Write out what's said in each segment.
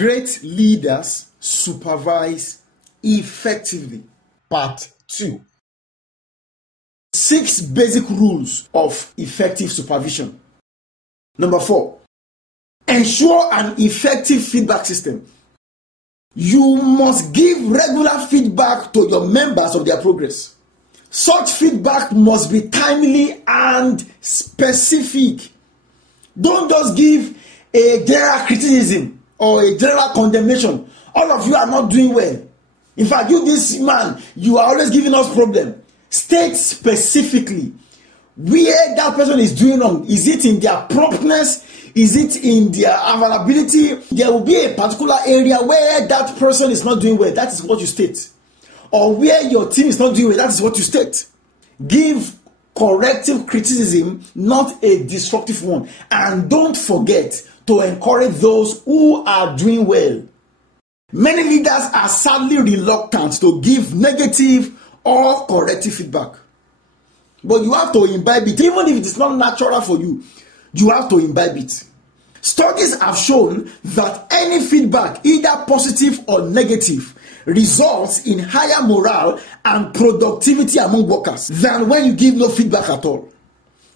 Great leaders supervise effectively. Part 2. 6 basic rules of effective supervision. Number 4. Ensure an effective feedback system. You must give regular feedback to your members of their progress. Such feedback must be timely and specific. Don't just give a general criticism or a general condemnation. All of you are not doing well. In fact, you, this man, you are always giving us problem. State specifically where that person is doing wrong. Is it in their promptness? Is it in their availability? There will be a particular area where that person is not doing well. That is what you state. Or where your team is not doing well. That is what you state. Give corrective criticism, not a destructive one. And don't forget to encourage those who are doing well. Many leaders are sadly reluctant to give negative or corrective feedback. But you have to imbibe it. Even if it is not natural for you, you have to imbibe it. Studies have shown that any feedback, either positive or negative, results in higher morale and productivity among workers than when you give no feedback at all.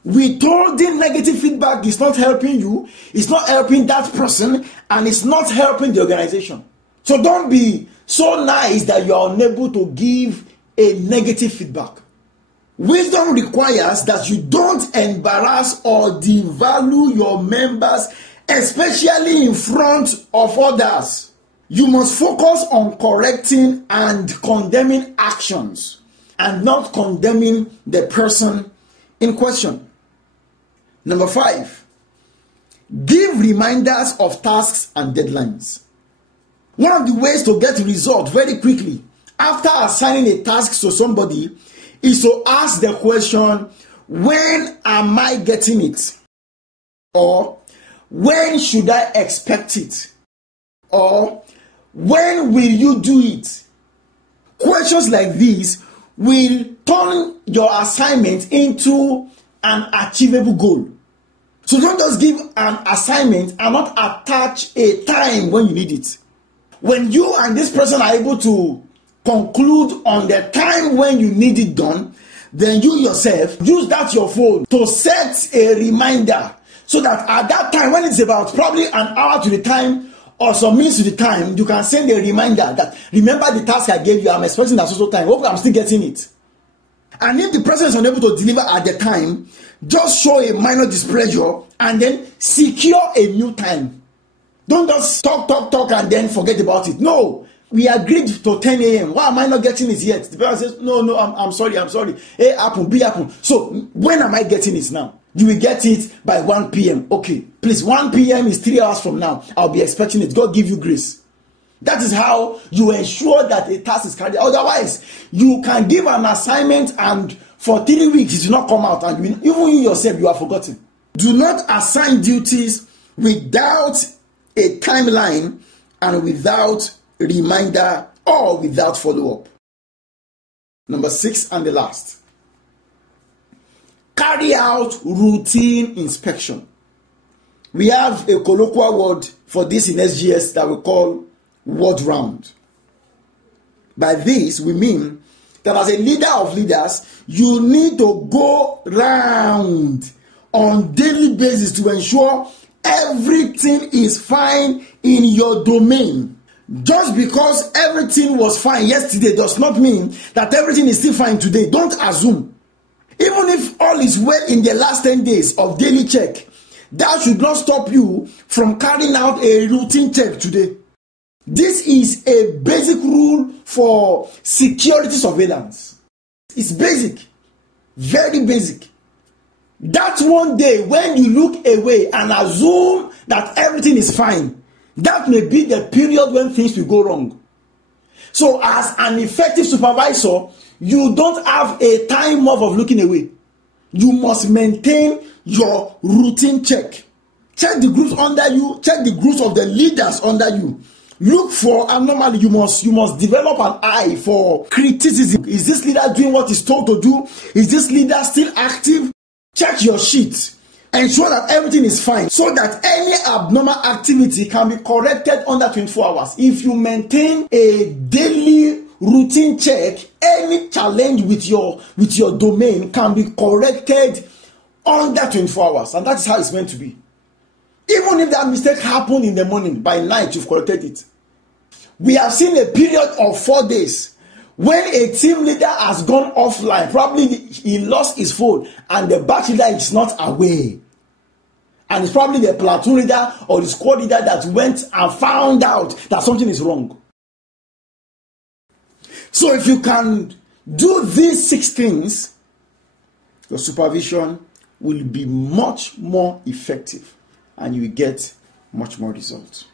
Withholding negative feedback is not helping you, it's not helping that person, and it's not helping the organization. So don't be so nice that you are unable to give a negative feedback. Wisdom requires that you don't embarrass or devalue your members, especially in front of others. You must focus on correcting and condemning actions and not condemning the person in question. Number 5, give reminders of tasks and deadlines. One of the ways to get results very quickly after assigning a task to somebody is to ask the question, when am I getting it? Or when should I expect it? Or when will you do it? Questions like these will turn your assignment into an achievable goal. So don't just give an assignment and not attach a time when you need it. When you and this person are able to conclude on the time when you need it done, then you yourself use that your phone to set a reminder so that at that time, when it's about probably an hour to the time or some minutes to the time, you can send a reminder that remember the task I gave you, I'm expecting that social time, hope I'm still getting it. And if the person is unable to deliver at the time, just show a minor displeasure and then secure a new time. Don't just talk and then forget about it. No, we agreed to 10 a.m. Why am I not getting it yet? The person says, no, I'm sorry. A happen, B happen. So when am I getting it now? You will get it by 1 p.m. Okay, please, 1 p.m. is 3 hours from now. I'll be expecting it. God give you grace. That is how you ensure that a task is carried out. Otherwise, you can give an assignment and for 3 weeks it will not come out, and even you yourself, you are forgotten. Do not assign duties without a timeline and without reminder or without follow-up. Number 6 and the last. Carry out routine inspection. We have a colloquial word for this in SGS that we call word round. By this, we mean that as a leader of leaders, you need to go round on daily basis to ensure everything is fine in your domain. Just because everything was fine yesterday does not mean that everything is still fine today. Don't assume. Even if all is well in the last 10 days of daily check, that should not stop you from carrying out a routine check today. This is a basic rule for security surveillance. It's basic, very basic. That one day when you look away and assume that everything is fine, that may be the period when things will go wrong. So as an effective supervisor, you don't have a time off of looking away. You must maintain your routine check. Check the groups under you, check the groups of the leaders under you. Look for, and normally you must develop an eye for criticism. Is this leader doing what he's told to do? Is this leader still active? Check your sheet Ensure that everything is fine so that any abnormal activity can be corrected under 24 hours. If you maintain a daily routine check, any challenge with your domain can be corrected under 24 hours. And that is how it's meant to be. Even if that mistake happened in the morning, by night you've corrected it. We have seen a period of 4 days when a team leader has gone offline. Probably he lost his phone and the batch leader is not aware. And it's probably the platoon leader or the squad leader that went and found out that something is wrong. So if you can do these 6 things, your supervision will be much more effective and you will get much more results.